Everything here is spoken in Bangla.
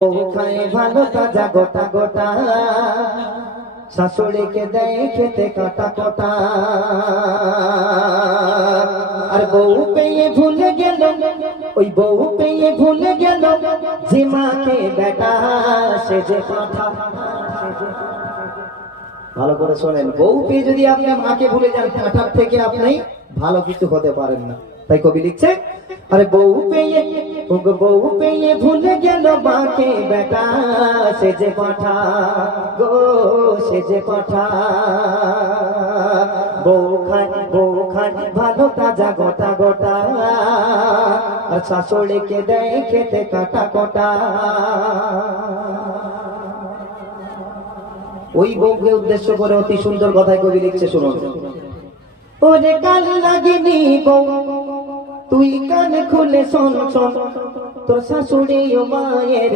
খায় ভালো তাজা গোটা গোটা, শাশুড়িকে দেয় খেতে কাটা কাটা। আর বউ পেয়ে ভুলে গেল, ওই বউ পেয়ে ভুলে গেল যে মাকে বেটা সে যে কথা। ভালো করে শোনেন, বউ পেয়ে যদি আপনি মাকে ভুলে যান, কাঁটার থেকে আপনি ভালো কিছু হতে পারেন না। তাই কবি লিখছে, আরে বউ পেয়ে ভুলে গেল মাকে বেটা সে যে পাঠা গো, সে যে পাঠা। বউ খায় ভালো তাজা গোটা গোটা, আর শাশুড়িকে দেয় খেতে কাটা কাটা। ওই বউকে উদ্দেশ্য করে অতি সুন্দর কথায় কবি লিখছে, শুনুন। ওরে কাল লাগিনি বউ, তুই কান খুলে শোন শোন, তোর শাশুড়ি ও মায়ের